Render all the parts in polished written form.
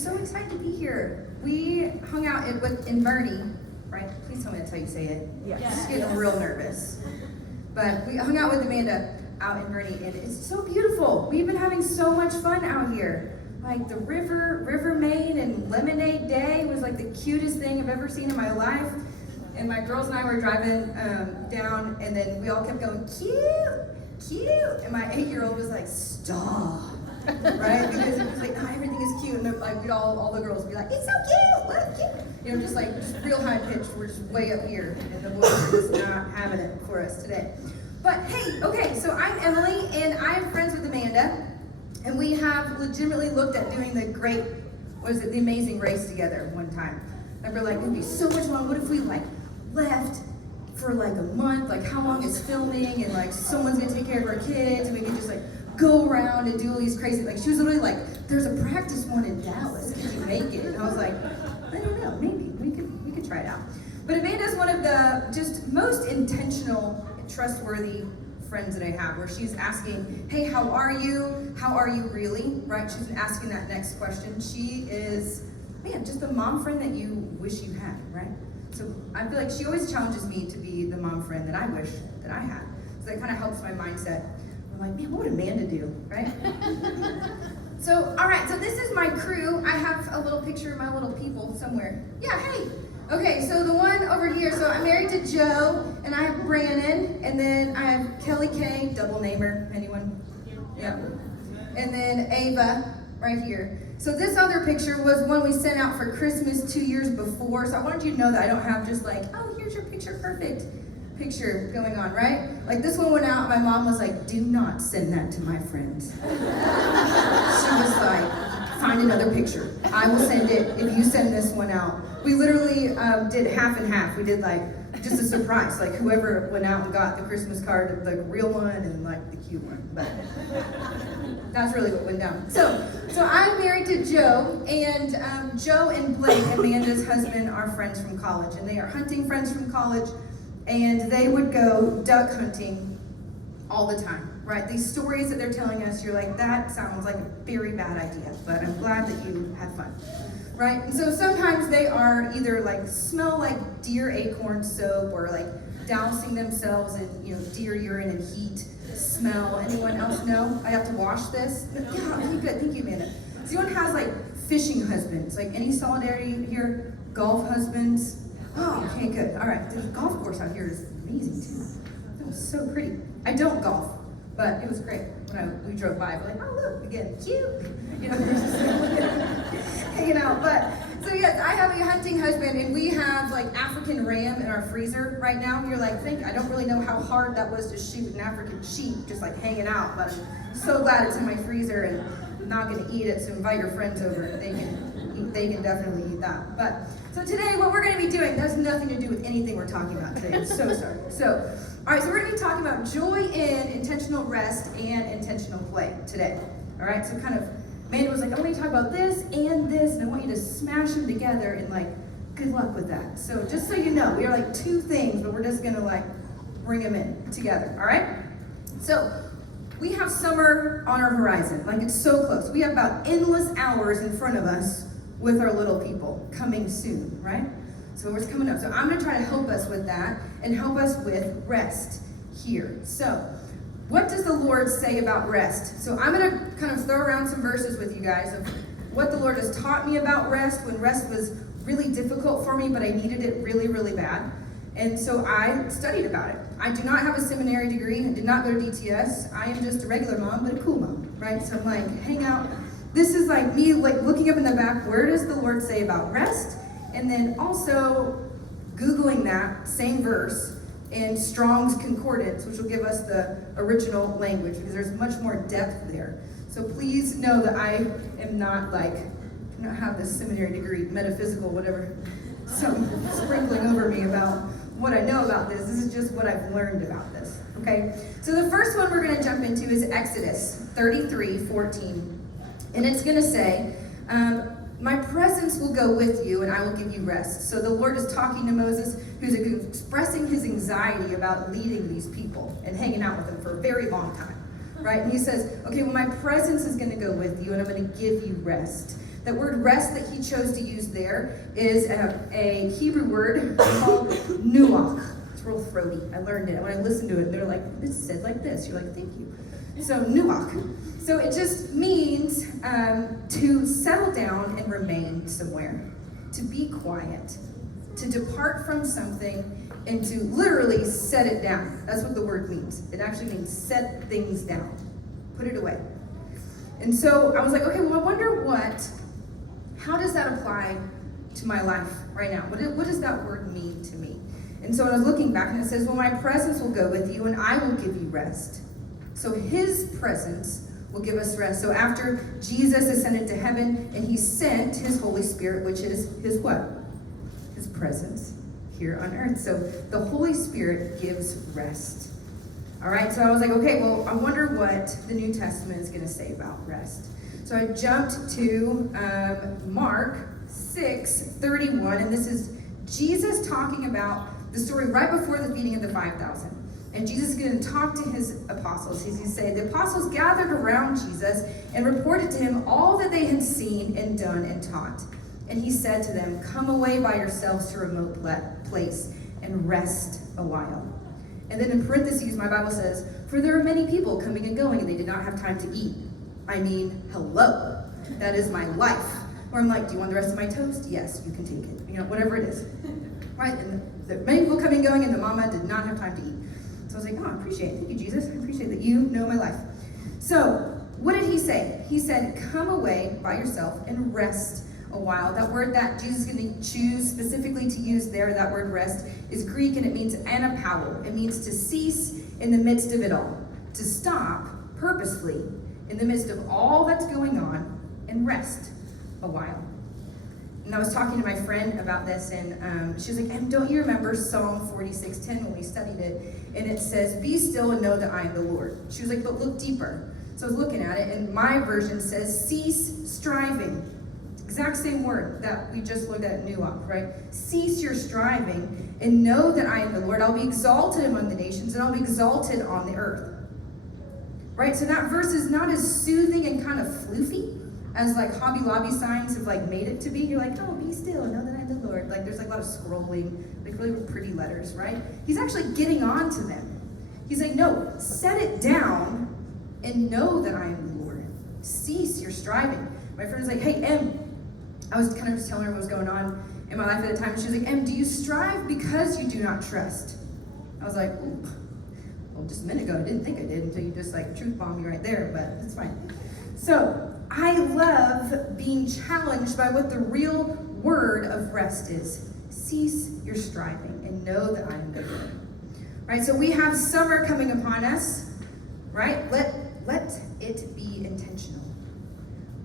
so excited to be here. We hung out in Bernie, right? Please tell me that's how you say it. Yes. I'm just getting real nervous. But we hung out with Amanda out in Bernie, and it's so beautiful. We've been having so much fun out here. Like the River Main and Lemonade Day was like the cutest thing I've ever seen in my life. And my girls and I were driving down, and then we all kept going, cute. And my 8-year-old was like, stop. Right? Because it was like, no, everything is cute. And like we'd all the girls would be like, it's so cute, look, cute. You know, just real high pitched. We're just way up here. And the boys are just not having it for us today. But hey, okay, so I'm Emily, and I'm friends with Amanda. And we have legitimately looked at doing the Amazing Race together one time. And we're like, it'd be so much fun. What if we left for a month? Like, how long is filming? And someone's gonna take care of our kids, and we can just go around and do all these crazy. She was literally like, there's a practice one in Dallas. Can you make it? And I was like, I don't know, maybe we could try it out. But Amanda's one of the just most intentional, trustworthy friends that I have, where she's asking, hey, how are you? How are you really? Right? She's asking that next question. She is, just the mom friend that you wish you had, right? So I feel like she always challenges me to be the mom friend that I wish that I had. So that kind of helps my mindset. I'm like, man, what would Amanda do, right? So, all right, so this is my crew. I have a little picture of my little people somewhere. Yeah, hey. Okay, so the one over here, so I'm married to Joe, and I have Brandon, and then I have Kelly Kay, double namer, anyone? Yep. And then Ava, right here. So this other picture was one we sent out for Christmas 2 years before, so I wanted you to know that I don't have just oh, here's your picture perfect picture going on, right? This one went out, my mom was like, do not send that to my friends. She was like, find another picture. I will send it if you send this one out. We literally did half and half. We did just a surprise, whoever went out and got the Christmas card, the real one and the cute one. But that's really what went down. So I'm married to Joe, and Joe and Blake, Amanda's husband, are friends from college, and they are hunting friends from college, and they would go duck hunting all the time, right? These stories that they're telling us, you're like, that sounds like a very bad idea, but I'm glad that you had fun. Right? And so sometimes they are either smell like deer acorn soap, or dousing themselves in deer urine and heat smell. Anyone else know? I have to wash this? Yeah, okay, good. Thank you, Amanda. So anyone has fishing husbands? Any solidarity here? Golf husbands? Oh, okay, good. All right. The golf course out here is amazing too. It was so pretty. I don't golf, but it was great when we drove by. We're like, oh look, again, cute. Hanging out. But so yes, I have a hunting husband, and we have African ram in our freezer right now. And you're I don't really know how hard that was to shoot an African sheep just hanging out, but I'm so glad it's in my freezer, and I'm not gonna eat it, so invite your friends over. They can definitely eat that. But so today what we're gonna be doing has nothing to do with anything we're talking about today. I'm so sorry. So all right, so we're gonna be talking about joy in intentional rest and intentional play today. All right, so Amanda was like, I want you to talk about this, and I want you to smash them together, and good luck with that. So just so you know, we are two things, but we're just gonna bring them in together, all right? So we have summer on our horizon, it's so close. We have about endless hours in front of us with our little people coming soon, right? So it's coming up. So I'm gonna try to help us with that and help us with rest here. So what does the Lord say about rest? So I'm gonna kind of throw around some verses with you guys of what the Lord has taught me about rest when rest was really difficult for me, but I needed it really, really bad. And so I studied about it. I do not have a seminary degree. I did not go to DTS. I am just a regular mom, but a cool mom, right? So I'm hang out. This is me looking up in the back, where does the Lord say about rest? And then also Googling that same verse in Strong's Concordance, which will give us the original language, because there's much more depth there. So please know that I am not do not have this seminary degree, metaphysical, whatever, some sprinkling over me about what I know about this. This is just what I've learned about this, okay? So the first one we're gonna jump into is Exodus 33:14. And it's gonna say, my presence will go with you and I will give you rest. So the Lord is talking to Moses, who's expressing his anxiety about leading these people and hanging out with them for a very long time, right? And he says, okay, well, my presence is gonna go with you and I'm gonna give you rest. That word rest that he chose to use there is a Hebrew word called nuach. It's real throaty. I learned it. When I listened to it, they're like, it's said like this. You're like, thank you. So nuach. So it just means to settle down and remain somewhere, to be quiet, to depart from something, and to literally set it down. That's what the word means. It actually means set things down, put it away. And so I was like, okay, well, I wonder how does that apply to my life right now? What does that word mean to me? And so I was looking back, and it says, well, my presence will go with you, and I will give you rest. So his presence will give us rest. So after Jesus ascended to heaven, and he sent his Holy Spirit, which is his what? His presence here on earth. So the Holy Spirit gives rest. All right, so I was like, okay, well, I wonder what the New Testament is going to say about rest. So I jumped to Mark 6:31, and this is Jesus talking about the story right before the feeding of the 5,000. And Jesus is going to talk to his apostles. He's going to say, the apostles gathered around Jesus and reported to him all that they had seen and done and taught. And he said to them, come away by yourselves to a remote place and rest a while. And then in parentheses, my Bible says, for there are many people coming and going, and they did not have time to eat. I mean, hello. That is my life. Or I'm like, do you want the rest of my toast? Yes, you can take it. You know, whatever it is. Right? And there are many people coming and going, and the mama did not have time to eat. So I was like, oh, I appreciate it. Thank you, Jesus. I appreciate that you know my life. So what did he say? He said, come away by yourself and rest a while. That word that Jesus is going to choose specifically to use there, that word rest, is Greek, and it means anapao. It means to cease in the midst of it all, to stop purposefully in the midst of all that's going on and rest a while. And I was talking to my friend about this, and she was like, and don't you remember Psalm 46:10 when we studied it? And it says, be still and know that I am the Lord. She was like, but look deeper. So I was looking at it, and my version says, cease striving. Exact same word that we just looked at nuach, right? Cease your striving and know that I am the Lord. I'll be exalted among the nations, and I'll be exalted on the earth. Right? So that verse is not as soothing and kind of floofy as like Hobby Lobby signs have like made it to be. You're like, oh, be still, know that I'm the Lord. Like there's like a lot of scrolling, like really pretty letters, right? He's actually getting on to them. He's like, no, set it down and know that I am the Lord. Cease your striving. My friend was like, hey, Em, I was kind of just telling her what was going on in my life at the time. And she was like, Em, do you strive because you do not trust? I was like, ooh. Well, just a minute ago, I didn't think I did until you just like truth bombed me right there, but it's fine. So I love being challenged by what the real word of rest is. Cease your striving and know that I am the Lord. Right, so we have summer coming upon us, right? Let it be intentional.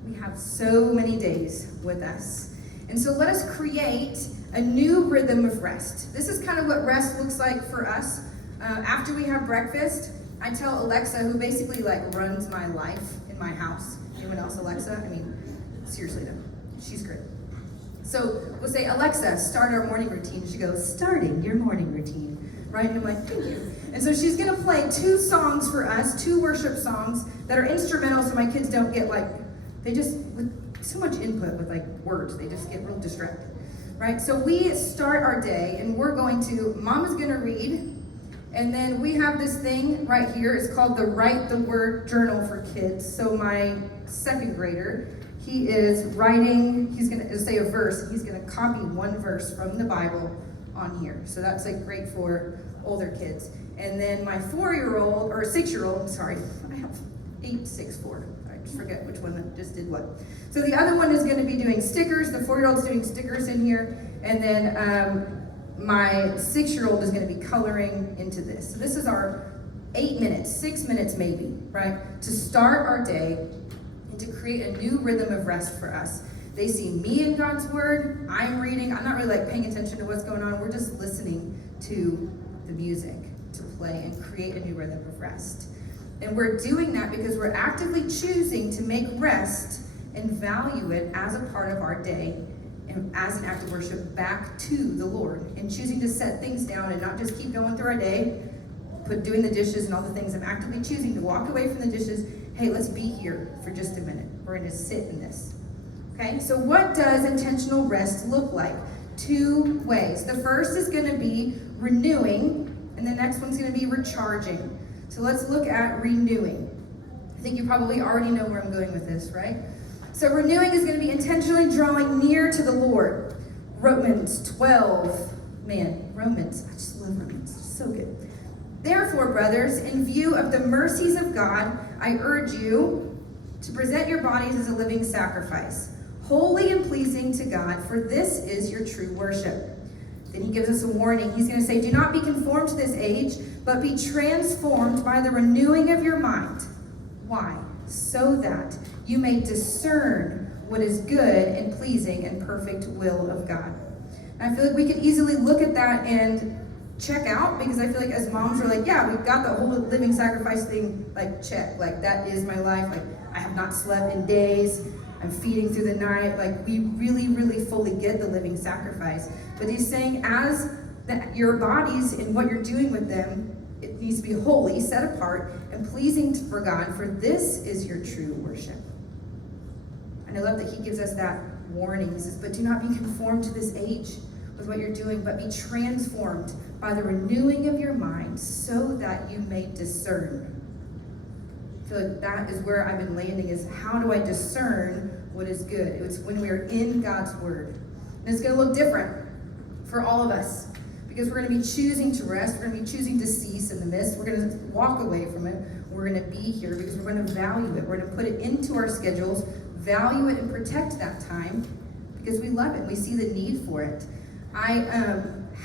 We have so many days with us. And so let us create a new rhythm of rest. This is kind of what rest looks like for us. After we have breakfast, I tell Alexa, who basically like runs my life in my house. Anyone else Alexa? I mean, seriously though, she's great. So we'll say, Alexa, start our morning routine. She goes, starting your morning routine. Right? And I'm like, thank you. And so she's gonna play 2 songs for us, 2 worship songs that are instrumental so my kids don't get like, they just, with so much input with like words, they just get real distracted. Right? So we start our day and we're going to, Mama's gonna read, and then we have this thing right here. It's called the Write the Word Journal for Kids. So my 2nd grader, he is writing, he's gonna say a verse, he's gonna copy 1 verse from the Bible on here. So that's like great for older kids. And then my 4-year-old, or 6-year-old, sorry, I have 8, 6, 4. I just forget which one that just did what. So the other one is gonna be doing stickers. The 4-year-old's doing stickers in here. And then my 6-year-old is going to be coloring into this. So this is our 8 minutes, 6 minutes maybe, right? To start our day and to create a new rhythm of rest for us. They see me in God's word, I'm reading, I'm not really like paying attention to what's going on. We're just listening to the music to play and create a new rhythm of rest. And we're doing that because we're actively choosing to make rest and value it as a part of our day and as an act of worship back to the Lord, and choosing to set things down and not just keep going through our day, doing the dishes and all the things. I'm actively choosing to walk away from the dishes. Hey, let's be here for just a minute. We're going to sit in this. Okay, so what does intentional rest look like? 2 ways. The first is going to be renewing, and the next one's going to be recharging. So let's look at renewing. I think you probably already know where I'm going with this, right? So renewing is going to be intentionally drawing near to the Lord. Romans 12. Man, Romans. I just love Romans. It's so good. Therefore, brothers, in view of the mercies of God, I urge you to present your bodies as a living sacrifice, holy and pleasing to God, for this is your true worship. Then he gives us a warning. He's going to say, do not be conformed to this age, but be transformed by the renewing of your mind. Why? So that you may discern what is good and pleasing and perfect will of God. And I feel like we could easily look at that and check out, because I feel like as moms we're like, yeah, we've got the whole living sacrifice thing, like, check. Like, that is my life. Like, I have not slept in days. I'm feeding through the night. Like, we really, really fully get the living sacrifice. But he's saying as your bodies and what you're doing with them, it needs to be holy, set apart, and pleasing for God, for this is your true worship. And I love that he gives us that warning. He says, but do not be conformed to this age with what you're doing, but be transformed by the renewing of your mind so that you may discern. I feel like that is where I've been landing, is how do I discern what is good? It's when we are in God's word. And it's going to look different for all of us, because we're going to be choosing to rest. We're going to be choosing to cease in the midst. We're going to walk away from it. We're going to be here because we're going to value it. We're going to put it into our schedules, value it, and protect that time because we love it. We see the need for it. I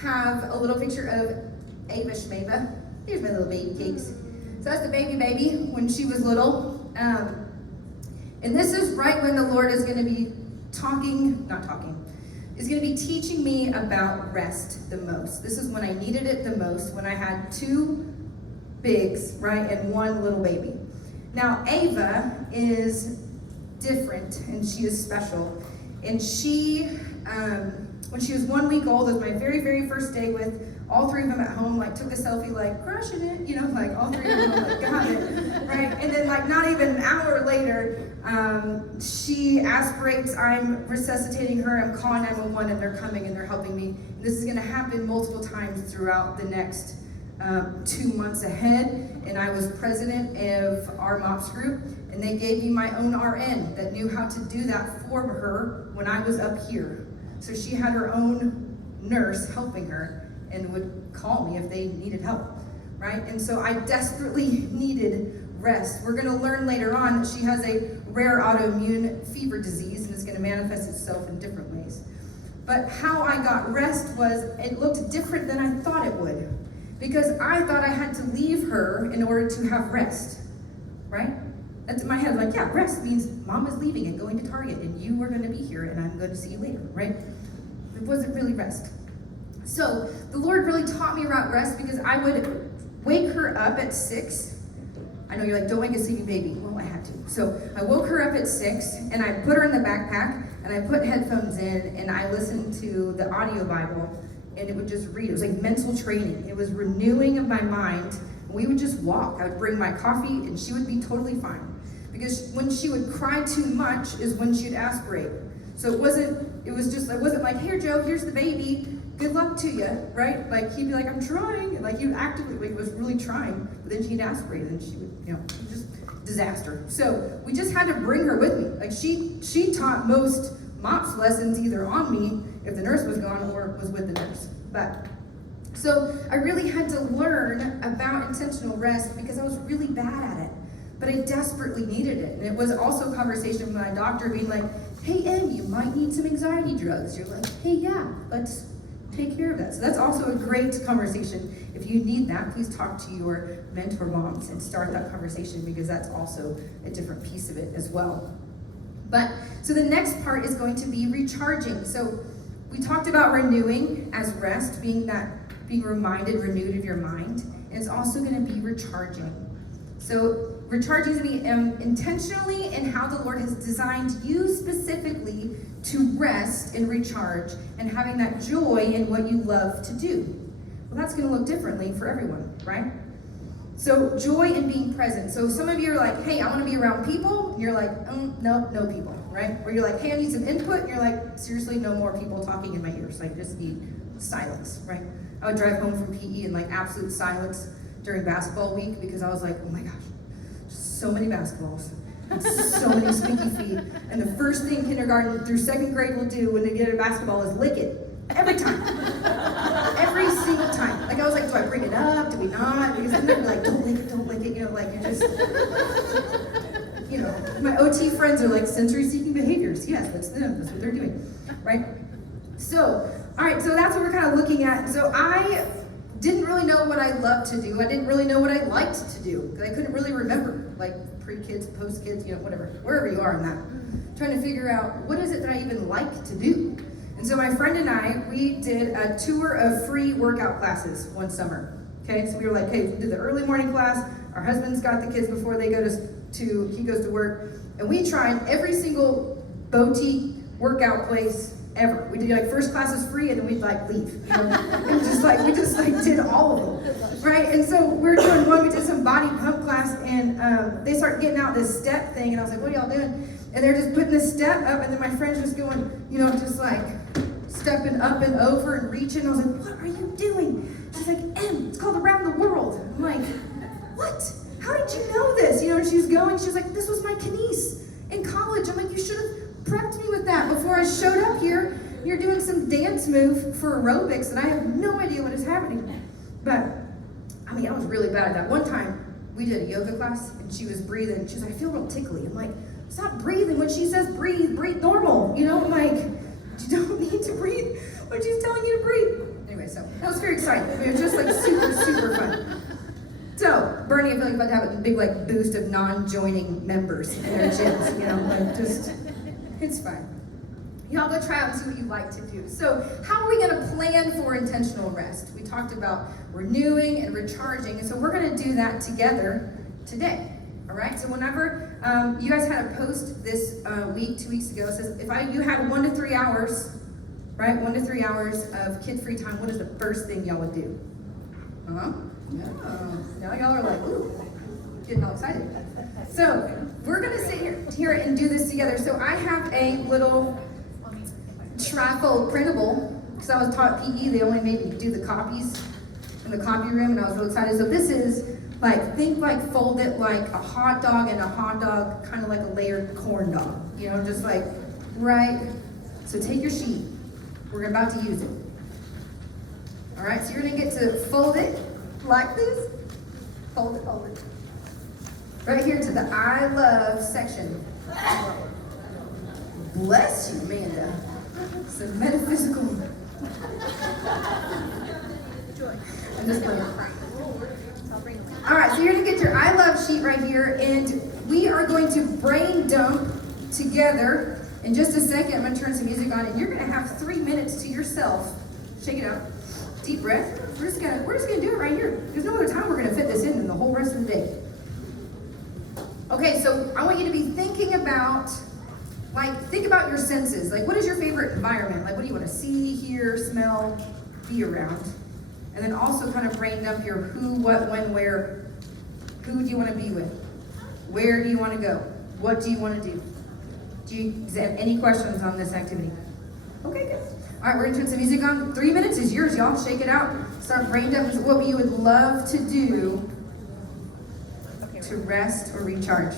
have a little picture of Ava Shmeva. Here's my little baby cakes. So that's the baby when she was little. And this is right when the Lord is going to be is going to be teaching me about rest the most. This is when I needed it the most, when I had 2 bigs, right, and 1 little baby. Now, Ava is different, and she is special. And she, when she was 1 week old, it was my very, very first day with all 3 of them at home, like, took a selfie, like, crushing it, you know, like, all 3 of them, like, got it, right? And then, like, not even an hour later, she aspirates, I'm resuscitating her, I'm calling 911, and they're coming and they're helping me. And this is going to happen multiple times throughout the next 2 months ahead. And I was president of our MOPS group, and they gave me my own RN that knew how to do that for her when I was up here. So she had her own nurse helping her and would call me if they needed help, right? And so I desperately needed rest. We're going to learn later on that she has a rare autoimmune fever disease, and it's going to manifest itself in different ways. But how I got rest was, it looked different than I thought it would, because I thought I had to leave her in order to have rest, right? That's in my head, like, yeah, rest means mom is leaving and going to Target, and you are going to be here, and I'm going to see you later, right? It wasn't really rest. So the Lord really taught me about rest, because I would wake her up at 6. I know you're like, don't wake a sleeping baby. Well, I had to. So I woke her up at 6, and I put her in the backpack, and I put headphones in, and I listened to the audio Bible, and it would just read. It was like mental training. It was renewing of my mind. We would just walk. I would bring my coffee, and she would be totally fine. Because when she would cry too much is when she'd aspirate. So it wasn't like, here, Joe, here's the baby. Good luck to you, right? Like, he'd be like, I'm trying. And like, he was really trying. But then she'd aspirate, and she would, just disaster. So we just had to bring her with me. Like, she taught most MOPS lessons either on me, if the nurse was gone, or was with the nurse. So I really had to learn about intentional rest because I was really bad at it. But I desperately needed it. And it was also a conversation with my doctor being like, hey, Em, you might need some anxiety drugs. You're like, hey, yeah, let's take care of that. So that's also a great conversation. If you need that, please talk to your mentor moms and start that conversation, because that's also a different piece of it as well. So the next part is going to be recharging. So we talked about renewing as rest, being reminded, renewed of your mind. And it's also going to be recharging. So recharging is going to be intentionally in how the Lord has designed you specifically to rest and recharge, and having that joy in what you love to do. Well, that's going to look differently for everyone, right? So joy in being present. So some of you are like, hey, I want to be around people. And you're like, no people, right? Where you're like, hey, I need some input, and you're like, seriously, no more people talking in my ears. Like, I just need silence, right? I would drive home from PE in like absolute silence during basketball week because I was like, oh my gosh, so many basketballs, and so many squeaky feet, and the first thing kindergarten through second grade will do when they get a basketball is lick it. Every time. Every single time. Like I was like, do I bring it up? Do we not? Because then they'd be like, don't lick it, you know, like you're just, you know, my OT friends are like sensory-seeking behaviors. Yes, that's them, that's what they're doing, right? So, all right, so that's what we're kind of looking at. So I didn't really know what I loved to do. I didn't really know what I liked to do, because I couldn't really remember, like pre-kids, post-kids, you know, whatever, wherever you are in that. Trying to figure out, what is it that I even like to do? And so my friend and I, we did a tour of free workout classes one summer. Okay, so we were like, hey, we did the early morning class. Our husbands got the kids before they go he goes to work. And we tried every single boutique workout place ever. We did like first class is free and then we'd like leave. You know? And we just did all of them. Right? And so we're doing one, we did some body pump class and they started getting out this step thing and I was like, what are y'all doing? And they're just putting this step up and then my friend's just going, you know, just like stepping up and over and reaching. I was like, what are you doing? She's like, it's called Around the World. I'm like, what? How did you know this? You know, and she's going, she's like, this was my kines in college. I'm like, you should have prepped me with that before I showed up here. You're doing some dance move for aerobics and I have no idea what is happening. But, I mean, I was really bad at that. One time, we did a yoga class and she was breathing. She's like, I feel real tickly. I'm like, stop breathing. When she says breathe normal. You know, I'm like, you don't need to breathe when she's telling you to breathe. Anyway, so that was very exciting. I mean, it was just like super, super fun. So, Bernie, I feel like I'm about to have a big like boost of non-joining members in their gyms, you know, like just, it's fine. Y'all go try out and see what you like to do. So, how are we gonna plan for intentional rest? We talked about renewing and recharging, and so we're gonna do that together today. All right, so whenever you guys had a post this week, 2 weeks ago, it says you had 1 to 3 hours, right? 1 to 3 hours of kid-free time, what is the first thing y'all would do? Uh-huh. Now y'all are like, ooh, getting all excited. So we're gonna sit here and do this together. So I have a little trifold printable, because I was taught PE, they only made me do the copies in the copy room, and I was real excited. So this is fold it like a hot dog and a hot dog, kind of like a layered corn dog. You know, just like, right? So take your sheet. We're about to use it. All right, so you're gonna get to fold it like this. Fold it. Right here to the I love section. Bless you, Amanda. It's a metaphysical. I'm just playing. All right, so you're gonna get your I love sheet right here, and we are going to brain dump together. In just a second, I'm gonna turn some music on, and you're gonna have 3 minutes to yourself. Shake it out. Deep breath. We're just gonna do it right here. There's no other time we're gonna fit this in the whole rest of the day. Okay, so I want you to be thinking about, think about your senses. Like, what is your favorite environment? Like, what do you want to see, hear, smell, be around? And then also kind of brain dump your who, what, when, where. Who do you want to be with? Where do you want to go? What do you want to do? Do you have any questions on this activity? Okay, good. All right, we're gonna turn some music on. 3 minutes is yours, y'all. Shake it out. Start brain dumping what you would love to do to rest or recharge.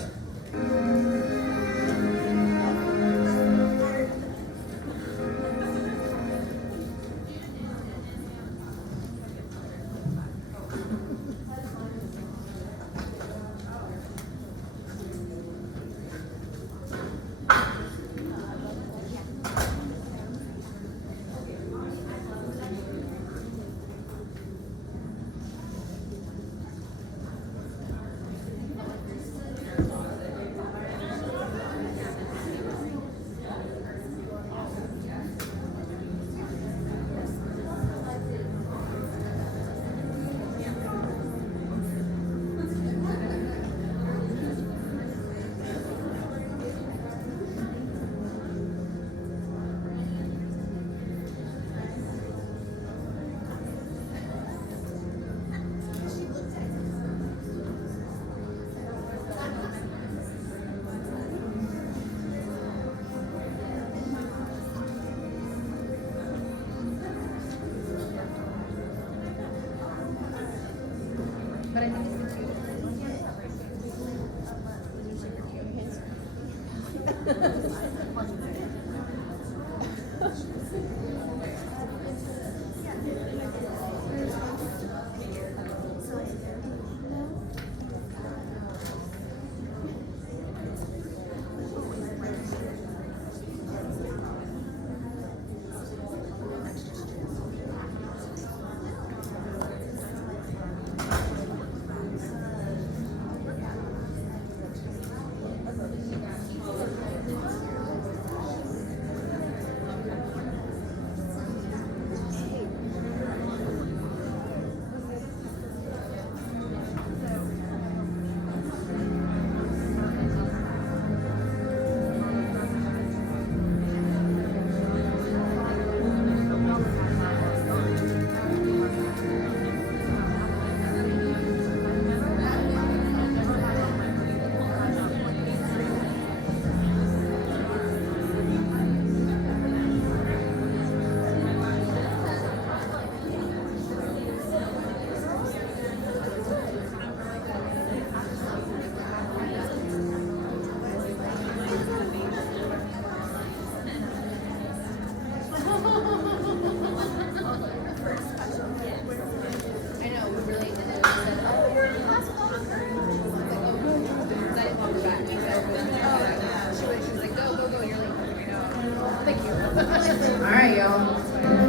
All right, y'all.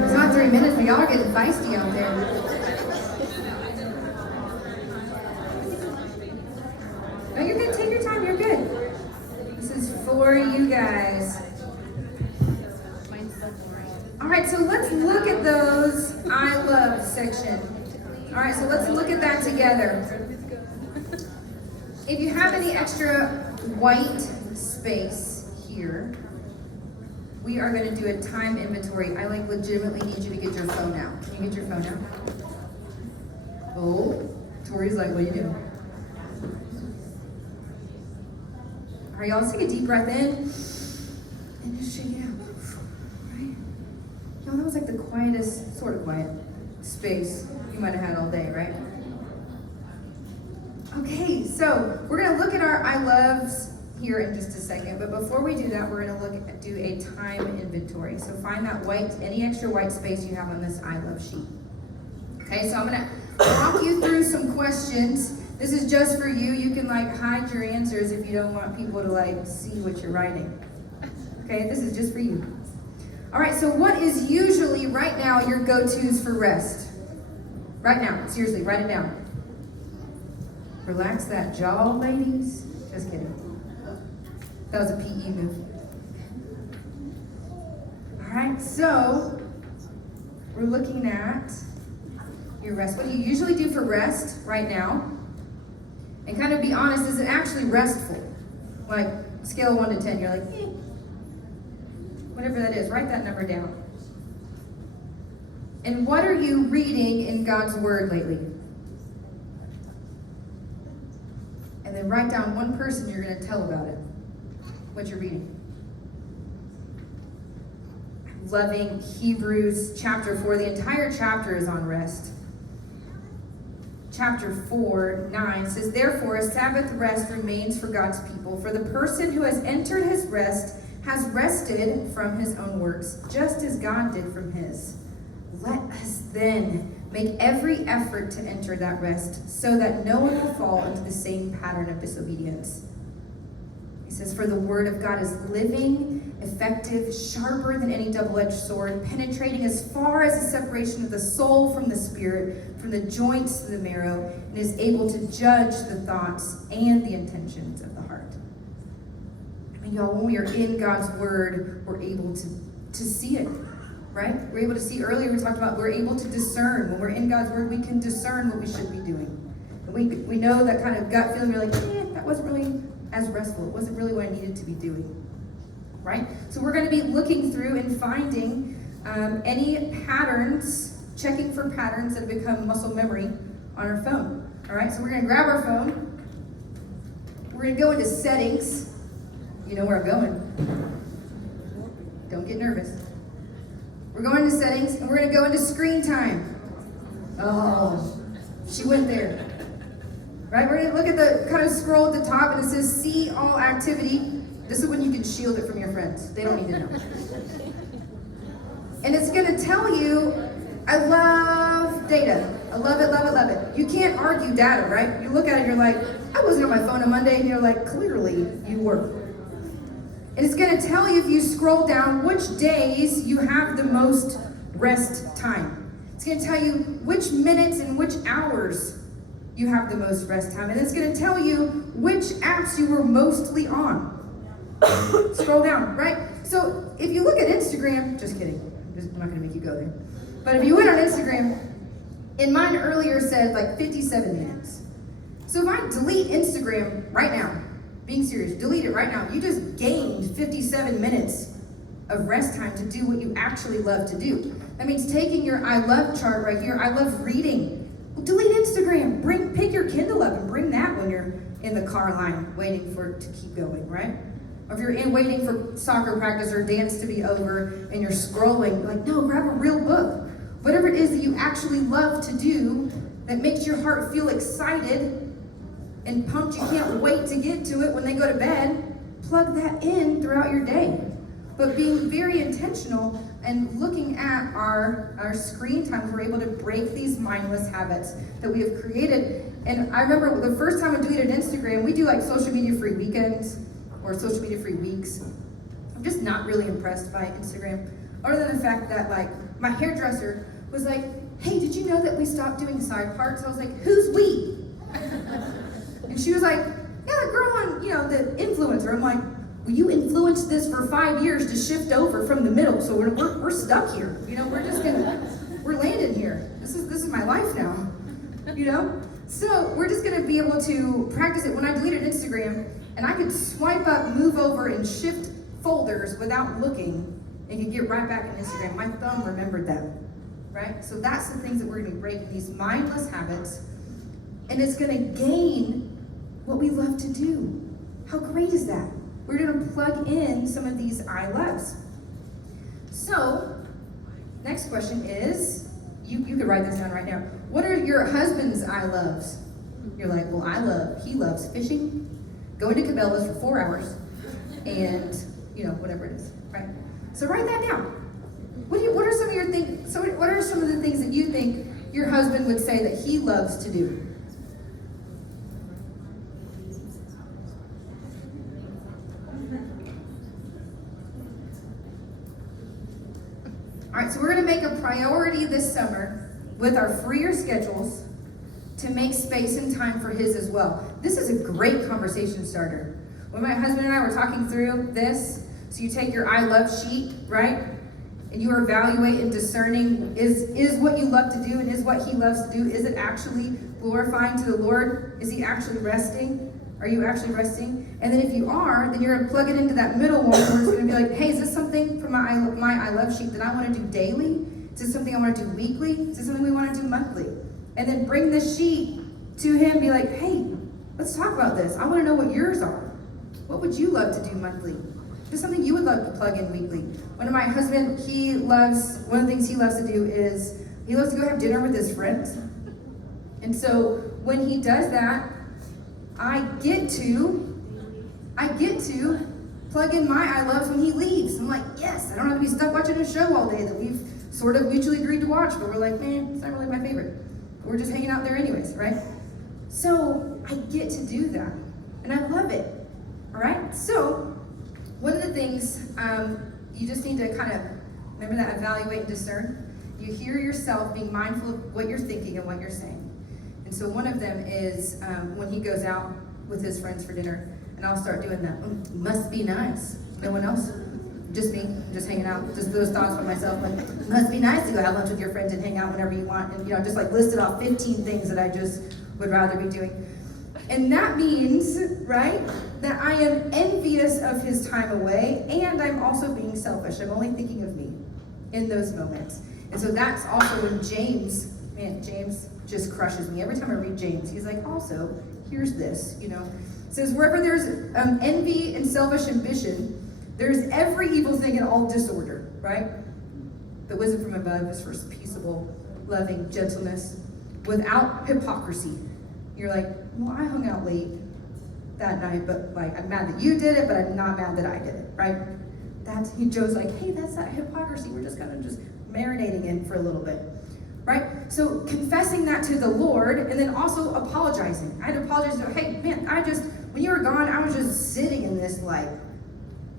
It's not 3 minutes, but y'all are getting feisty out there. No, you're good. Take your time. You're good. This is for you guys. All right, so let's look at those I love section. All right, so let's look at that together. If you have any extra white space here, we are going to do a time inventory. I legitimately need you to get your phone out. Can you get your phone out? Oh, Tori's like, what are you doing? All right, y'all, let's take a deep breath in and just shake it out. Right? Y'all, that was like the quietest, sort of quiet space you might have had all day, right? Okay, so we're going to look at our I loves here in just a second, but before we do that, we're going to do a time inventory. So find that any extra white space you have on this I love sheet. Okay, so I'm going to walk you through some questions. This is just for you. You can hide your answers if you don't want people to see what you're writing. Okay, this is just for you. All right, so what is usually right now your go-tos for rest? Right now, seriously, write it down. Relax that jaw, ladies. Just kidding. That was a PE move. All right, so we're looking at your rest. What do you usually do for rest right now? And kind of be honest, is it actually restful? Like, scale 1 to 10, you're like, eh. Whatever that is, write that number down. And what are you reading in God's Word lately? And then write down one person you're going to tell about it. What you're reading. I'm loving Hebrews chapter 4. The entire chapter is on rest. Chapter 4:9 says, therefore, a Sabbath rest remains for God's people. For the person who has entered his rest has rested from his own works, just as God did from his. Let us then make every effort to enter that rest, so that no one will fall into the same pattern of disobedience. He says, for the word of God is living, effective, sharper than any double-edged sword, penetrating as far as the separation of the soul from the spirit, from the joints to the marrow, and is able to judge the thoughts and the intentions of the heart. I mean, y'all, when we are in God's word, we're able to see it, right? We're able to see. Earlier we talked about we're able to discern. When we're in God's word, we can discern what we should be doing. And we know that kind of gut feeling. We're like, that wasn't really as restful. It wasn't really what I needed to be doing, right? So we're going to be looking through and finding any patterns, checking for patterns that have become muscle memory on our phone. All right, so we're going to grab our phone. We're going to go into settings. You know where I'm going. Don't get nervous. We're going to settings, and we're going to go into screen time. Oh, she went there. Right, we're going to look at the, kind of scroll at the top, and it says see all activity. This is when you can shield it from your friends. They don't need to know. tell you, I love data. I love it, love it, love it. You can't argue data, right? You look at it and you're like, I wasn't on my phone on Monday, and you're like, clearly you were. And it's gonna tell you if you scroll down which days you have the most rest time. It's gonna tell you which minutes and which hours you have the most rest time. And it's gonna tell you which apps you were mostly on. Scroll down, right? So if you look at Instagram, just kidding, I'm not gonna make you go there. But if you went on Instagram, and mine earlier said like 57 minutes. So if I delete Instagram right now, being serious, delete it right now, you just gained 57 minutes of rest time to do what you actually love to do. That means taking your I love chart right here, I love reading. Well, delete Instagram, pick your Kindle up and bring that when you're in the car line waiting for it to keep going, right? Or if you're waiting for soccer practice or dance to be over and you're scrolling, like, no, grab a real book. Whatever it is that you actually love to do that makes your heart feel excited and pumped, you can't wait to get to it when they go to bed, plug that in throughout your day. But being very intentional and looking at our screen times, we're able to break these mindless habits that we have created. And I remember the first time I deleted Instagram, we do like social media free weekends or social media free weeks. I'm just not really impressed by Instagram, other than the fact that like my hairdresser was like, hey, did you know that we stopped doing side parts? I was like, who's we? And she was like, yeah, the girl on, the influencer. I'm like, well, you influenced this for 5 years to shift over from the middle, so we're stuck here. We're landing here. This is my life now. So we're just gonna be able to practice it. When I deleted Instagram, and I could swipe up, move over, and shift folders without looking, and could get right back in Instagram. My thumb remembered them, right? So that's the things that we're gonna be breaking, these mindless habits, and it's gonna gain what we love to do. How great is that? We're gonna plug in some of these I loves. So, next question is, you could write this down right now. What are your husband's I loves? You're like, well, he loves fishing, going to Cabela's for 4 hours, and whatever it is, right? So write that down. What are some of your things? So what are some of the things that you think your husband would say that he loves to do? All right, so we're going to make a priority this summer with our freer schedules to make space and time for his as well. This is a great conversation starter. When my husband and I were talking through this, so you take your I love sheet, right? And you evaluate and discerning, is what you love to do and is what he loves to do, is it actually glorifying to the Lord? Is he actually resting? Are you actually resting? And then if you are, then you're going to plug it into that middle one where it's going to be like, hey, is this something from my I love sheet that I want to do daily? Is this something I want to do weekly? Is this something we want to do monthly? And then bring the sheet to him, be like, hey, let's talk about this. I want to know what yours are. What would you love to do monthly? Just something you would love to plug in weekly. One of my husband, one of the things he loves to do is he loves to go have dinner with his friends. And so when he does that, I get to plug in my I loves when he leaves. I'm like, yes, I don't have to be stuck watching a show all day that we've sort of mutually agreed to watch, but we're like, man, it's not really my favorite. We're just hanging out there anyways, right? So I get to do that, and I love it, all right? So one of the things you just need to kind of remember that evaluate and discern. You hear yourself being mindful of what you're thinking and what you're saying. And so one of them is when he goes out with his friends for dinner, and I'll start doing that. Must be nice. No one else? Just me, just hanging out, just those thoughts by myself, like, must be nice to go have lunch with your friends and hang out whenever you want, and just like listed off 15 things that I just would rather be doing. And that means, right, that I am envious of his time away, and I'm also being selfish. I'm only thinking of me in those moments. And so that's also when James just crushes me. Every time I read James, he's like, also, here's this, It says, wherever there's envy and selfish ambition, there's every evil thing and all disorder, right? The wisdom from above is first peaceable, loving, gentleness, without hypocrisy. You're like, well, I hung out late that night, but like, I'm mad that you did it, but I'm not mad that I did it, right? Joe's like, hey, that's that hypocrisy. We're just kind of just marinating in for a little bit, right? So confessing that to the Lord, and then also apologizing. I had to apologize to, hey, man, when you were gone, I was just sitting in this like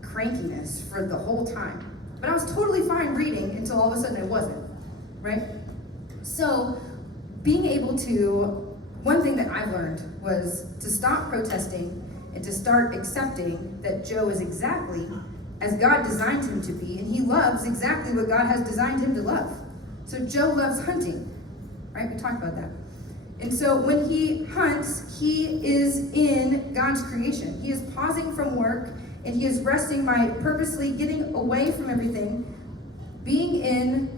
crankiness for the whole time. But I was totally fine reading until all of a sudden I wasn't, right? So being able to, one thing that I learned was to stop protesting and to start accepting that Joe is exactly as God designed him to be, and he loves exactly what God has designed him to love. So Joe loves hunting, right? We talked about that. And so when he hunts, he is in God's creation. He is pausing from work, and he is resting by purposely getting away from everything, being in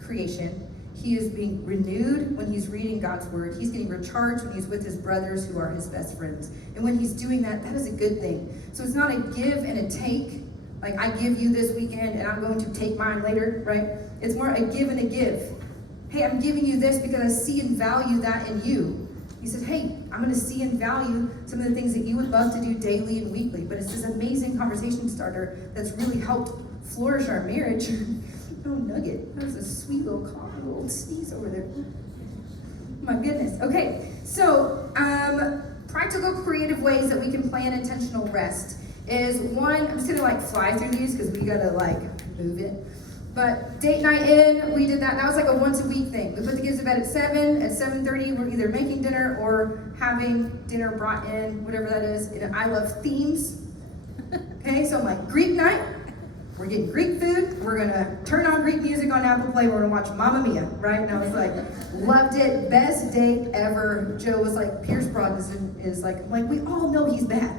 creation. He is being renewed when he's reading God's word. He's getting recharged when he's with his brothers who are his best friends. And when he's doing that, that is a good thing. So it's not a give and a take, like I give you this weekend and I'm going to take mine later, right? It's more a give and a give. Hey, I'm giving you this because I see and value that in you. He said, hey, I'm going to see and value some of the things that you would love to do daily and weekly. But it's this amazing conversation starter that's really helped flourish our marriage. Oh, Nugget. That was a sweet little cough, a little sneeze over there. My goodness. Okay, so practical, creative ways that we can plan intentional rest is one, I'm just going to like fly through these because we got to like move it. But date night in, we did that. That was like a once a week thing. We put the kids to bed at 7. At 7:30, we're either making dinner or having dinner brought in, whatever that is. And I love themes. Okay, so I'm like, Greek night. We're getting Greek food. We're going to turn on Greek music on Apple Play. We're going to watch Mamma Mia, right? And I was like, loved it. Best date ever. Joe was like, Pierce Brosnan is like, we all know he's bad.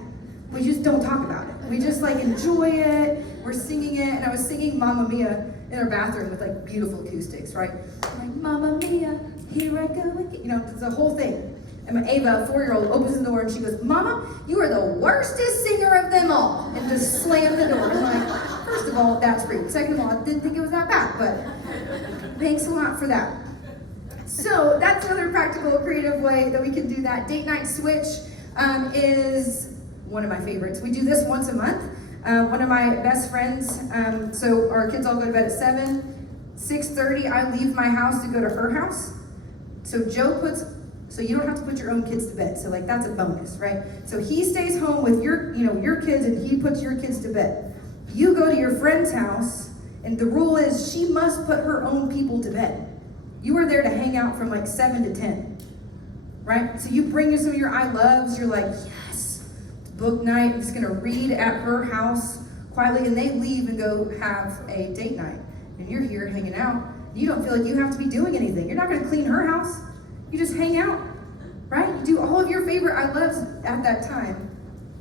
We just don't talk about it. We just like enjoy it. We're singing it. And I was singing Mamma Mia in our bathroom with like beautiful acoustics, right? Like, Mamma Mia, here I go again. You know, it's the whole thing. And my Ava, 4-year-old, opens the door and she goes, Mama, you are the worstest singer of them all. And just slammed the door. I'm like, first of all, that's great. Second of all, I didn't think it was that bad, but thanks a lot for that. So that's another practical, creative way that we can do that. Date night switch is one of my favorites. We do this once a month. One of my best friends, so our kids all go to bed at 7. 6:30, I leave my house to go to her house. So you don't have to put your own kids to bed. So like that's a bonus, right? So he stays home with your kids and he puts your kids to bed. You go to your friend's house and the rule is she must put her own people to bed. You are there to hang out from like 7 to 10, right? So you bring some of your I loves, you're like, yes, book night, I'm just gonna read at her house quietly, and they leave and go have a date night. And you're here hanging out. You don't feel like you have to be doing anything. You're not gonna clean her house. You just hang out, right? You do all of your favorite I loves at that time.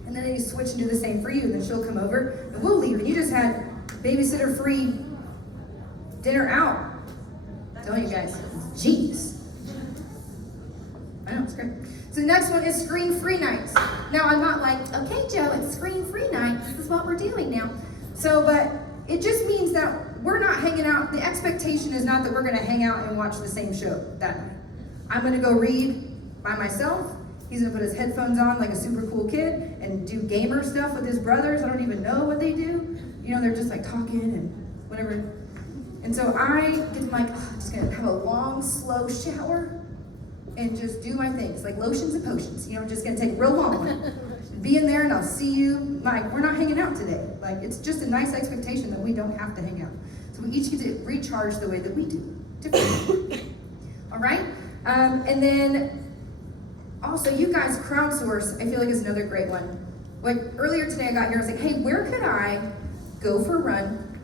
And then they switch and do the same for you. And then she'll come over and we'll leave. And you just had babysitter free dinner out. I'm telling you guys, jeez. I know, it's great. So the next one is screen-free nights. Now I'm not like, okay, Joe, it's screen-free night. This is what we're doing now. So, but it just means that we're not hanging out. The expectation is not that we're gonna hang out and watch the same show that night. I'm gonna go read by myself. He's gonna put his headphones on like a super cool kid and do gamer stuff with his brothers. I don't even know what they do. You know, they're just like talking and whatever. And so I get like, I'm just gonna have a long, slow shower and just do my things, like lotions and potions. You know, I'm just gonna take a real long one. Be in there and I'll see you. Like, we're not hanging out today. Like, it's just a nice expectation that we don't have to hang out. So we each get to recharge the way that we do. Differently. All right? And then also, you guys, crowdsource, I feel like is another great one. Like earlier today I got here, I was like, hey, where could I go for a run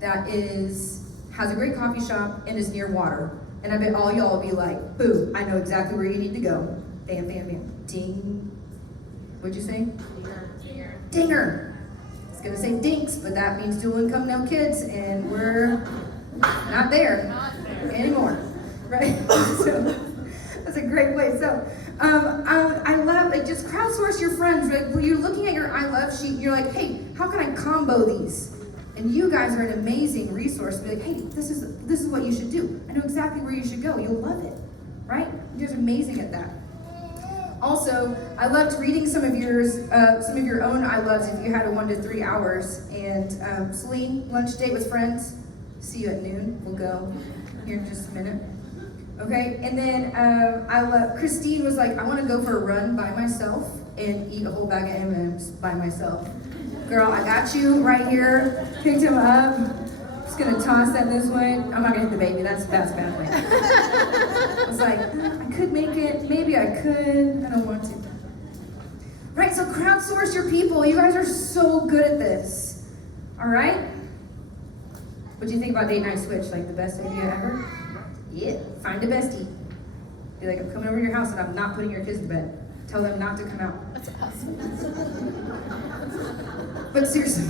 that has a great coffee shop and is near water? And I bet all y'all will be like, boo, I know exactly where you need to go. Bam, bam, bam. Ding. What'd you say? Dinger. Dinger. I was gonna say dinks, but that means dual income, no kids, and we're not there anymore. Right? So that's a great way. So I love, like, just crowdsource your friends. Right? When you're looking at your I love sheet, you're like, hey, how can I combo these? And you guys are an amazing resource. Be like, hey, this is what you should do. I know exactly where you should go. You'll love it, right? You guys are amazing at that. Also, I loved reading some of your own I loves if you had a 1 to 3 hours. And Celine, lunch date with friends. See you at noon. We'll go here in just a minute. Okay, and then Christine was like, I want to go for a run by myself and eat a whole bag of M&Ms by myself. Girl, I got you right here. Picked him up. Just gonna toss that this way. I'm not gonna hit the baby. That's bad way. I was like, I could make it. Maybe I could. I don't want to. Right. So crowdsource your people. You guys are so good at this. All right. What do you think about date night switch? Like the best idea ever? Yeah. Find a bestie. Be like, I'm coming over to your house and I'm not putting your kids to bed. Tell them not to come out. That's awesome. But seriously.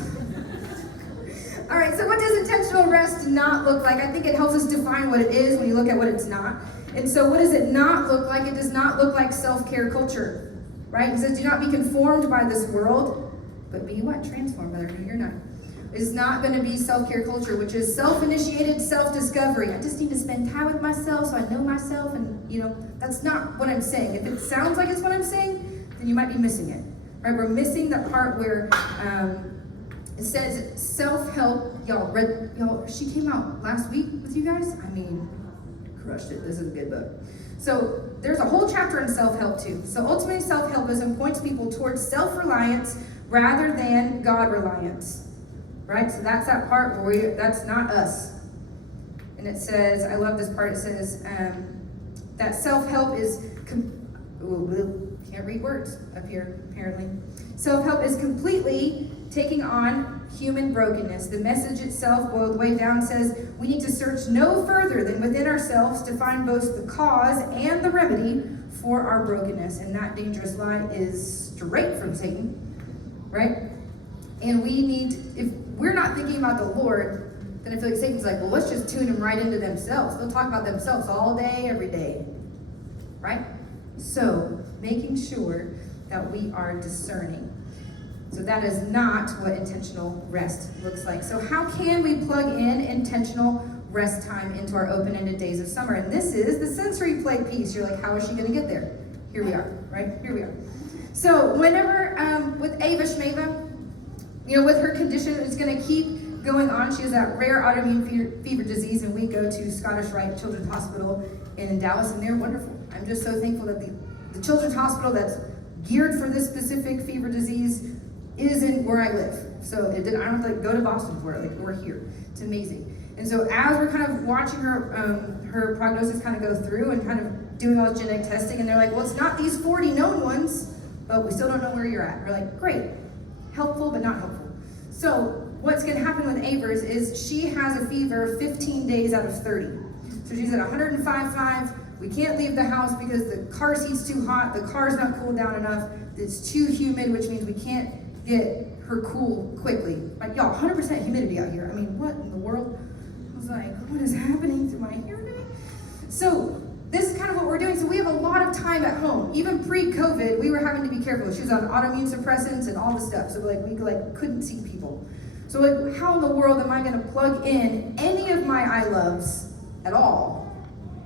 All right, so what does intentional rest not look like? I think it helps us define what it is when you look at what it's not. And so what does it not look like? It does not look like self-care culture, right? It says, do not be conformed by this world, but be what? Transformed by the renewing your mind. It's not going to be self-care culture, which is self-initiated self-discovery. I just need to spend time with myself so I know myself, and that's not what I'm saying. If it sounds like it's what I'm saying, then you might be missing it, right? We're missing the part where it says self-help. Y'all, she came out last week with you guys. I mean, crushed it. This is a good book. So there's a whole chapter in self-help too. So ultimately, self-helpism points people towards self-reliance rather than God-reliance. Right? So that's that part where that's not us. And it says, I love this part, it says that self-help is, can't read words up here, apparently. Self-help is completely taking on human brokenness. The message itself, boiled way down, says we need to search no further than within ourselves to find both the cause and the remedy for our brokenness. And that dangerous lie is straight from Satan, right? And we need, if we're not thinking about the Lord, then I feel like Satan's like, well, let's just tune them right into themselves. They'll talk about themselves all day, every day, right? So, making sure that we are discerning. So that is not what intentional rest looks like. So how can we plug in intentional rest time into our open-ended days of summer? And this is the sensory play piece. You're like, how is she going to get there? Here we are, right? Here we are. So whenever, with Ava Shmeva, with her condition, it's going to keep going on. She has that rare autoimmune fever disease, and we go to Scottish Rite Children's Hospital in Dallas, and they're wonderful. I'm just so thankful that the Children's Hospital that's geared for this specific fever disease is in where I live. So I don't have to go to Boston for it. We're here. It's amazing. And so as we're kind of watching her prognosis kind of go through and kind of doing all the genetic testing, and they're like, well, it's not these 40 known ones, but we still don't know where you're at. We're like, great. Helpful, but not helpful. So what's going to happen with Ava's is she has a fever 15 days out of 30. So she's at 105.5. We can't leave the house because the car seat's too hot. The car's not cooled down enough. It's too humid, which means we can't get her cool quickly. Like, y'all, 100% humidity out here. I mean, what in the world? I was like, what is happening to my hearing? So this is kind of what we're doing. So we have a lot of time at home. Even pre-COVID, we were having to be careful. She was on autoimmune suppressants and all the stuff. So we couldn't see people. So like, how in the world am I going to plug in any of my I loves at all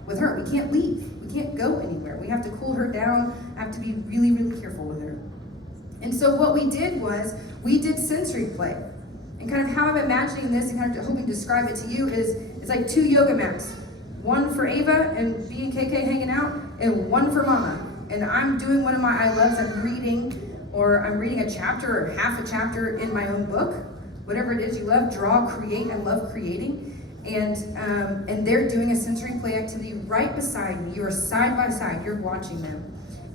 with her? We can't leave. We can't go anywhere. We have to cool her down. I have to be really, really careful with her. And so what we did was, we did sensory play. And kind of how I'm imagining this and kind of hoping to describe it to you is, it's like 2 yoga mats. One for Ava and B and KK hanging out, and one for Mama. And I'm doing one of my I loves. I'm reading a chapter or half a chapter in my own book. Whatever it is you love, draw, create. I love creating. And they're doing a sensory play activity right beside me. You are side by side. You're watching them.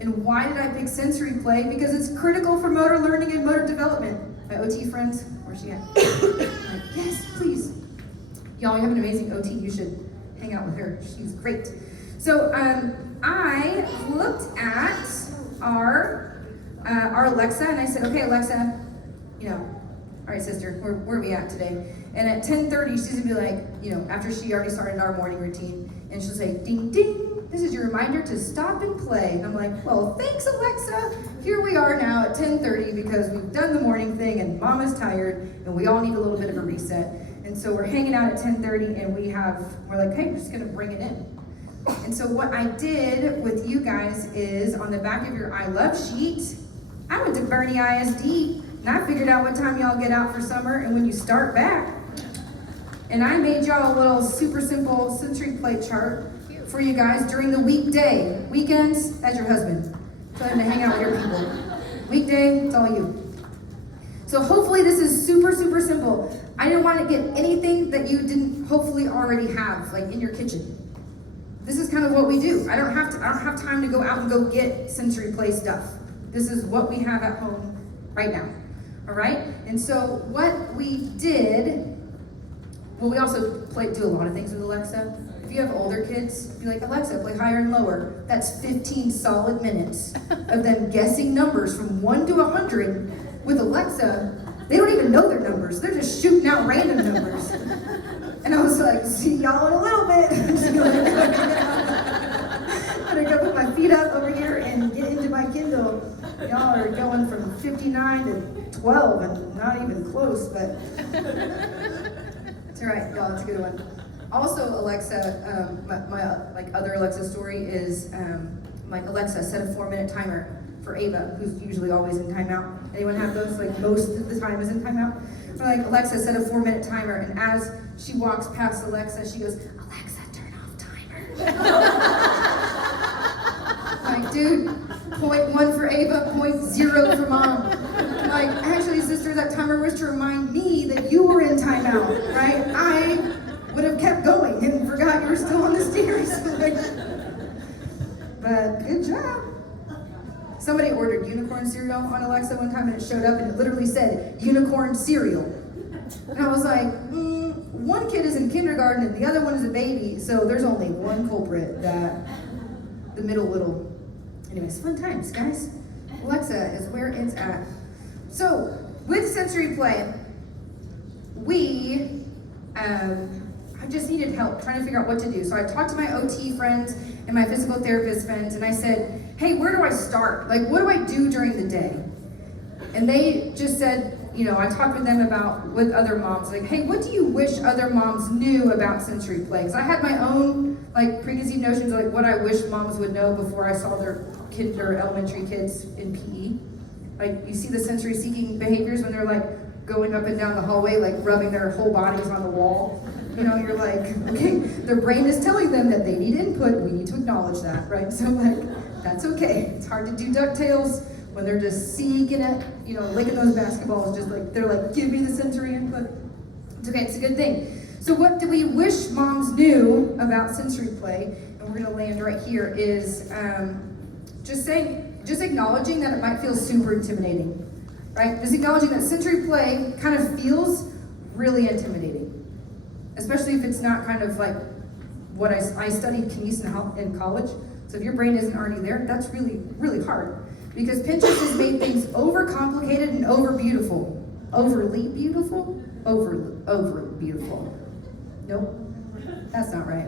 And why did I pick sensory play? Because it's critical for motor learning and motor development. My OT friends, where's she at? Like, yes, please. Y'all, you have an amazing OT. You should hang out with her. She's great. So I looked at our Alexa, and I said, okay, Alexa, all right, sister, where are we at today? And at 10:30, she's gonna be like, after she already started our morning routine, and she'll say, ding, ding. This is your reminder to stop and play. And I'm like, well, thanks, Alexa. Here we are now at 10:30 because we've done the morning thing and Mama's tired and we all need a little bit of a reset. And so we're hanging out at 10:30 and we're like, hey, we're just gonna bring it in. And so what I did with you guys is on the back of your I love sheet, I went to Bernie ISD and I figured out what time y'all get out for summer and when you start back. And I made y'all a little super simple century play chart for you guys during the weekday. Weekends, that's your husband. Tell him to hang out with your people. Weekday, it's all you. So hopefully this is super, super simple. I didn't want to get anything that you didn't hopefully already have, like in your kitchen. This is kind of what we do. I don't have time to go out and go get sensory play stuff. This is what we have at home right now. All right? And so what we did, well, we also do a lot of things with Alexa. If you have older kids, be like, Alexa, play higher and lower. That's 15 solid minutes of them guessing numbers from 1 to 100. With Alexa, they don't even know their numbers. They're just shooting out random numbers. And I was like, see y'all in a little bit. I'm gonna go put my feet up over here and get into my Kindle. Y'all are going from 59 to 12 and not even close, but it's all right, y'all, it's a good one. Also, Alexa, my like other Alexa story is like Alexa set a 4-minute timer for Ava, who's usually always in timeout. Anyone have those? Like most of the time is in timeout. Or like Alexa set a 4-minute timer, and as she walks past Alexa, she goes, Alexa, turn off timer. Like, dude, 0.1 for Ava, 0.0 for mom. Like, actually, sister, that timer was to remind me that you were in timeout, right? I would have kept going and forgot you were still on the stairs. But good job. Somebody ordered unicorn cereal on Alexa one time and it showed up and it literally said unicorn cereal. And I was like, one kid is in kindergarten and the other one is a baby, so there's only one culprit, that the middle little. Anyways, fun times, guys. Alexa is where it's at. So, with sensory play, I just needed help trying to figure out what to do. So I talked to my OT friends and my physical therapist friends, and I said, hey, where do I start? Like, what do I do during the day? And they just said, I talked with them with other moms, like, hey, what do you wish other moms knew about sensory play? Because I had my own, preconceived notions of, what I wish moms would know before I saw their elementary kids in PE. You see the sensory seeking behaviors when they're, going up and down the hallway, rubbing their whole bodies on the wall. You're like, okay, their brain is telling them that they need input. We need to acknowledge that, right? So, that's okay. It's hard to do DuckTales when they're just seeking it, licking those basketballs, they're give me the sensory input. It's okay, it's a good thing. So what do we wish moms knew about sensory play? And we're gonna land right here is just acknowledging that it might feel super intimidating, right? Just acknowledging that sensory play kind of feels really intimidating, especially if it's not kind of like what I studied kinesis in college. So if your brain isn't already there, that's really, really hard. Because Pinterest has made things overcomplicated and over beautiful. Overly beautiful? Over beautiful. Nope, that's not right.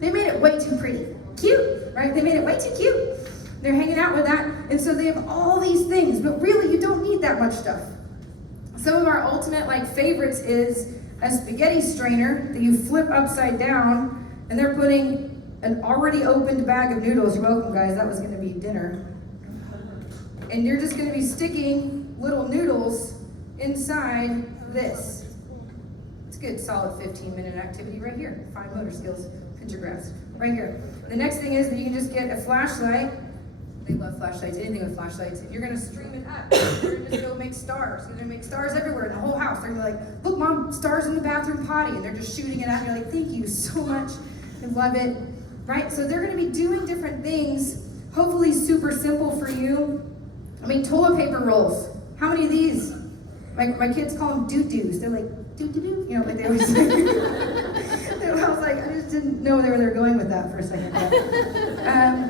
They made it way too pretty. Cute, right? They made it way too cute. They're hanging out with that, and so they have all these things, but really you don't need that much stuff. Some of our ultimate favorites is a spaghetti strainer that you flip upside down, and they're putting an already opened bag of noodles. You're welcome, guys. That was going to be dinner. And you're just going to be sticking little noodles inside this. It's a good, solid 15-minute activity right here. Fine motor skills, pinch your graphs, right here. The next thing is that you can just get a flashlight. They love flashlights, anything with flashlights. And you're going to stream it up. You're going to just go make stars. You're going to make stars everywhere in the whole house. They're going to be like, look, Mom, stars in the bathroom potty. And they're just shooting it out. And you're like, thank you so much. I love it. Right? So they're going to be doing different things, hopefully super simple for you. Toilet paper rolls. How many of these? My kids call them doo-doos. They're like, doo-doo-doo. They always say. I was like, I just didn't know where they were going with that for a second.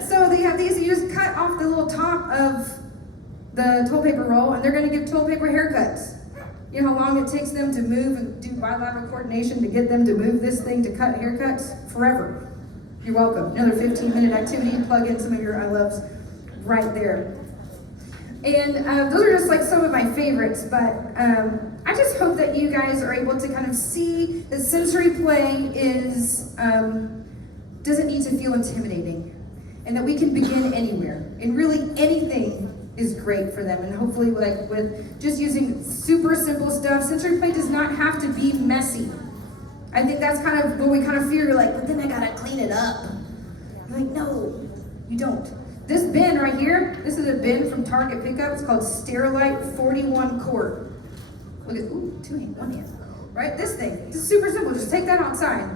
So they have these, you just cut off the little top of the toilet paper roll, and they're going to give toilet paper haircuts. You know how long it takes them to move and do bilateral coordination to get them to move this thing to cut haircuts? Forever. You're welcome. Another 15-minute activity. Plug in some of your I loves right there. And those are just some of my favorites, but I just hope that you guys are able to kind of see that sensory play is doesn't need to feel intimidating, and that we can begin anywhere. And really anything is great for them. And hopefully like with just using super simple stuff, sensory play does not have to be messy. I think that's kind of what we kind of fear. You're like, but then I gotta clean it up. You're like, no, you don't. This bin right here, this is a bin from Target pickup. It's called Sterilite 41 quart. Look at, ooh, one hand. Right, this thing, it's super simple. Just take that outside.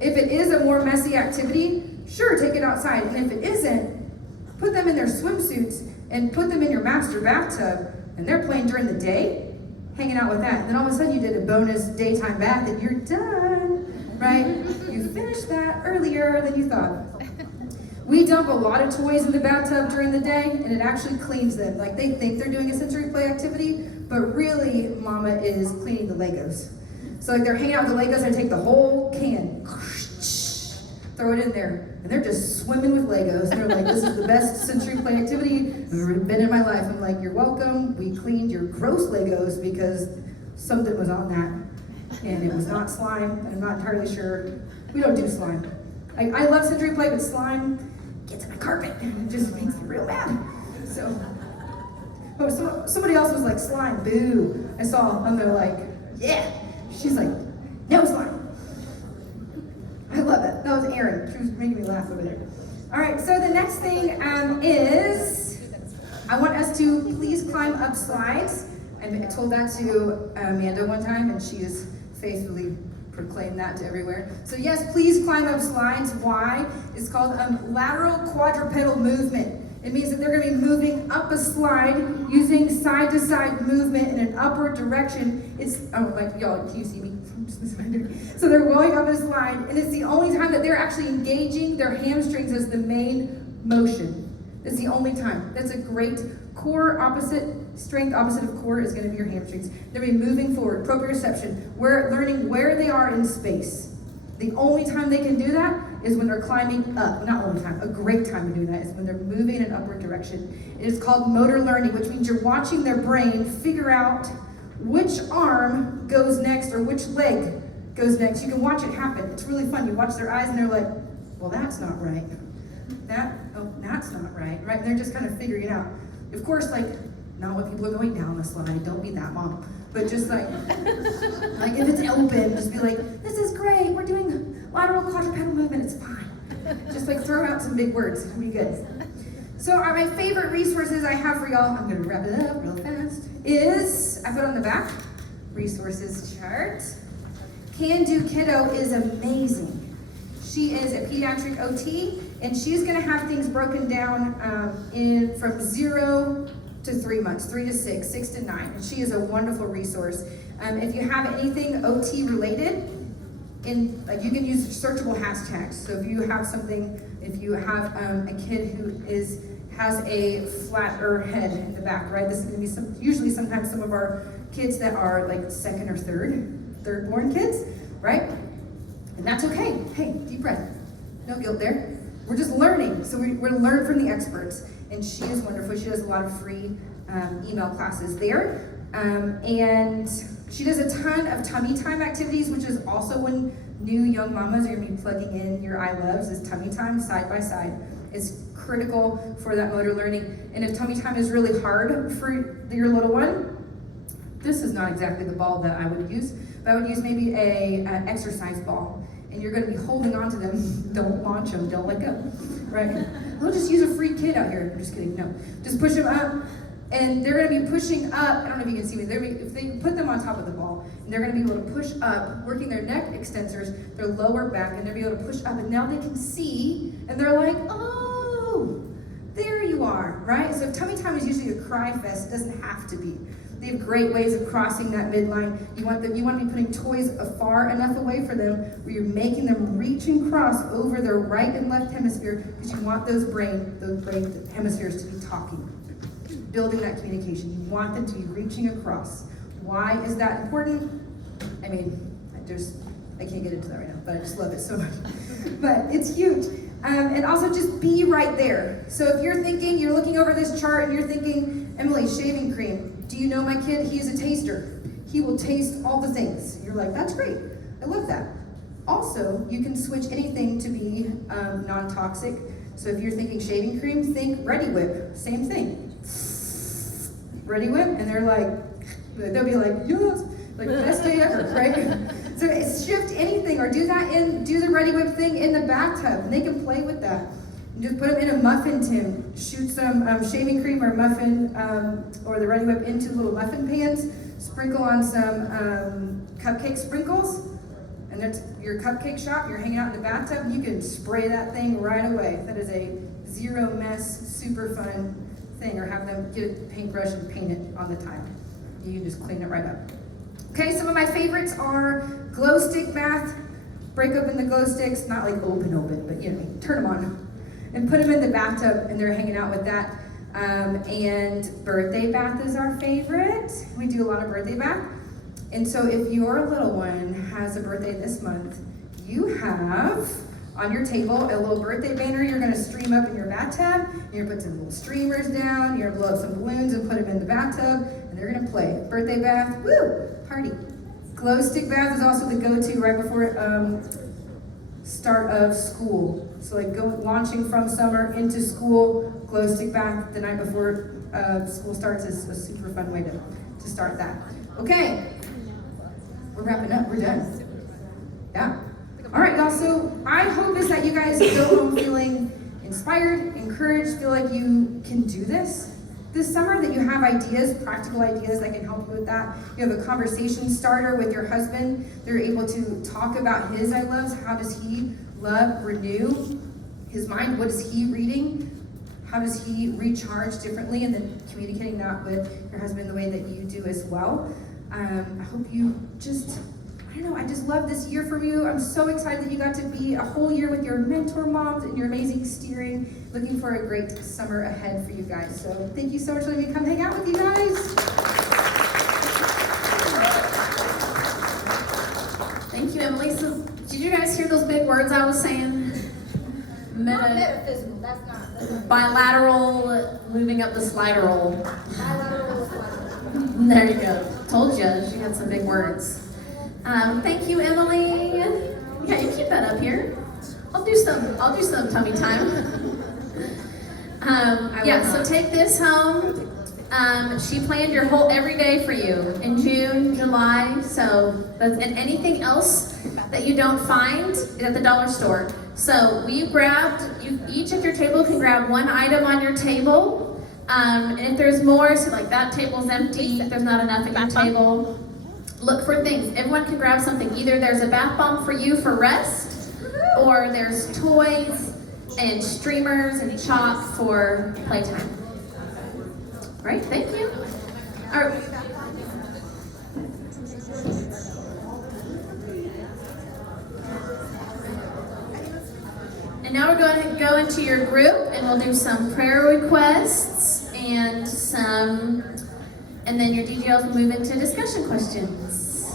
If it is a more messy activity, sure, take it outside. And if it isn't, put them in their swimsuits and put them in your master bathtub, and they're playing during the day, hanging out with that. And then all of a sudden you did a bonus daytime bath and you're done, right? You finished that earlier than you thought. We dump a lot of toys in the bathtub during the day, and it actually cleans them. Like they think they're doing a sensory play activity, but really mama is cleaning the Legos. So like they're hanging out with the Legos and take the whole can, throw it in there, and they're just swimming with Legos. And they're like, this is the best sensory play activity I've ever been in my life. I'm like, you're welcome. We cleaned your gross Legos because something was on that, and it was not slime, and I'm not entirely sure. We don't do slime. I love sensory play, but slime gets in my carpet, and it just makes me real mad. So, somebody else was like, slime, boo. I saw, and they're like, yeah. She's like, no slime. I love it. That was Erin. She was making me laugh over there. All right, so the next thing is, I want us to please climb up slides. I told that to Amanda one time, and she has faithfully proclaimed that to everywhere. So yes, please climb up slides. Why? It's called lateral quadrupedal movement. It means that they're going to be moving up a slide using side-to-side movement in an upward direction. It's, oh, like, y'all, can you see me? So they're going up a slide, and it's the only time that they're actually engaging their hamstrings as the main motion. It's the only time. That's a great core opposite, strength opposite of core is going to be your hamstrings. They're going to be moving forward, proprioception. We're learning where they are in space. The only time they can do that is when they're climbing up. Not only time, a great time to do that is when they're moving in an upward direction. It is called motor learning, which means you're watching their brain figure out which arm goes next or which leg goes next. You can watch it happen. It's really fun. You watch their eyes and they're like, well, that's not right. That's not right, right? And they're just kind of figuring it out. Of course, like, not when people are going down the slide. Don't be that mom. But just like if it's open, just be like, this is great. We're doing lateral quadrupedal movement. It's fine. Just like throw out some big words. It'll be good. So my favorite resources I have for y'all, I'm going to wrap it up real fast, is, I put on the back, resources chart. Can Do Kiddo is amazing. She is a pediatric OT, and she's going to have things broken down from 0 to 3 months, 3 to 6, 6 to 9. And she is a wonderful resource. If you have anything OT related, you can use searchable hashtags. So if you have something, if you have a kid who has a flatter head in the back, right? This is going to be usually sometimes some of our kids that are like second or third born kids, right? And that's okay. Hey, deep breath. No guilt there. We're just learning. So we're learn from the experts. And she is wonderful. She does a lot of free email classes there. And she does a ton of tummy time activities, which is also when new young mamas are going to be plugging in your I loves is tummy time side by side. It's critical for that motor learning. And if tummy time is really hard for your little one, this is not exactly the ball that I would use, but I would use maybe an exercise ball. And you're going to be holding on to them. Don't launch them. Don't let go. Right? We'll just use a free kid out here. I'm just kidding. No. Just push them up. And they're going to be pushing up. I don't know if you can see me. If they put them on top of the ball, and they're going to be able to push up, working their neck extensors, their lower back, and they'll be able to push up. And now they can see, and they're like, oh, there you are. Right? So if tummy time is usually a cry fest, it doesn't have to be. They have great ways of crossing that midline. You want to be putting toys far enough away for them where you're making them reach and cross over their right and left hemisphere because you want those brain hemispheres to be talking, building that communication. You want them to be reaching across. Why is that important? I mean, I can't get into that right now, but I just love it so much. But it's huge. And also just be right there. So if you're looking over this chart and you're thinking, Emily, shaving cream. Do you know my kid? He is a taster. He will taste all the things. You're like, that's great. I love that. Also, you can switch anything to be non-toxic. So if you're thinking shaving cream, think Ready Whip. Same thing. Ready Whip, and they'll be like, yes, like best day ever, right? So shift anything, or do the Ready Whip thing in the bathtub, and they can play with that. And just put them in a muffin tin. Shoot some shaving cream or muffin or the Ready Whip into little muffin pans. Sprinkle on some cupcake sprinkles. And there's your cupcake shop, you're hanging out in the bathtub, you can spray that thing right away. That is a zero mess, super fun thing. Or have them get a paintbrush and paint it on the tile. You can just clean it right up. Okay, some of my favorites are glow stick bath. Break open the glow sticks, not like open, but turn them on. And put them in the bathtub, and they're hanging out with that. And birthday bath is our favorite. We do a lot of birthday bath. And so if your little one has a birthday this month, you have on your table a little birthday banner you're going to stream up in your bathtub. You're going to put some little streamers down. You're going to blow up some balloons and put them in the bathtub. And they're going to play. Birthday bath, woo, party. Glow stick bath is also the go-to right before start of school. So launching from summer into school, glow stick bath the night before school starts is a super fun way to start that. Okay. We're wrapping up, we're done. Yeah. All right, y'all, so I hope is that you guys go home feeling inspired, encouraged, feel like you can do this summer, that you have ideas, practical ideas that can help you with that. You have a conversation starter with your husband. They're able to talk about his I loves. How does he love, renew his mind? What is he reading? How does he recharge differently? And then communicating that with your husband the way that you do as well. I hope you I just love this year for you. I'm so excited that you got to be a whole year with your mentor moms and your amazing steering. Looking for a great summer ahead for you guys. So thank you so much for letting me come hang out with you guys. Thank you, Emily. So did you guys hear those big words I was saying? Not metaphysical, that's not. Bilateral, moving up the slideral. Bilateral slider. There you go. Told you, she had some big words. Thank you, Emily. Yeah, you keep that up here. I'll do some tummy time. So take this home. She planned your whole every day for you in June, July. And anything else that you don't find at the dollar store. So each at your table can grab one item on your table. And if there's more, so like that table's empty, there's not enough at your table, look for things. Everyone can grab something. Either there's a bath bomb for you for rest, or there's toys and streamers and chalk for playtime. All right, thank you. All right. And now we're going to go into your group, and we'll do some prayer requests and then your DGLs will move into discussion questions.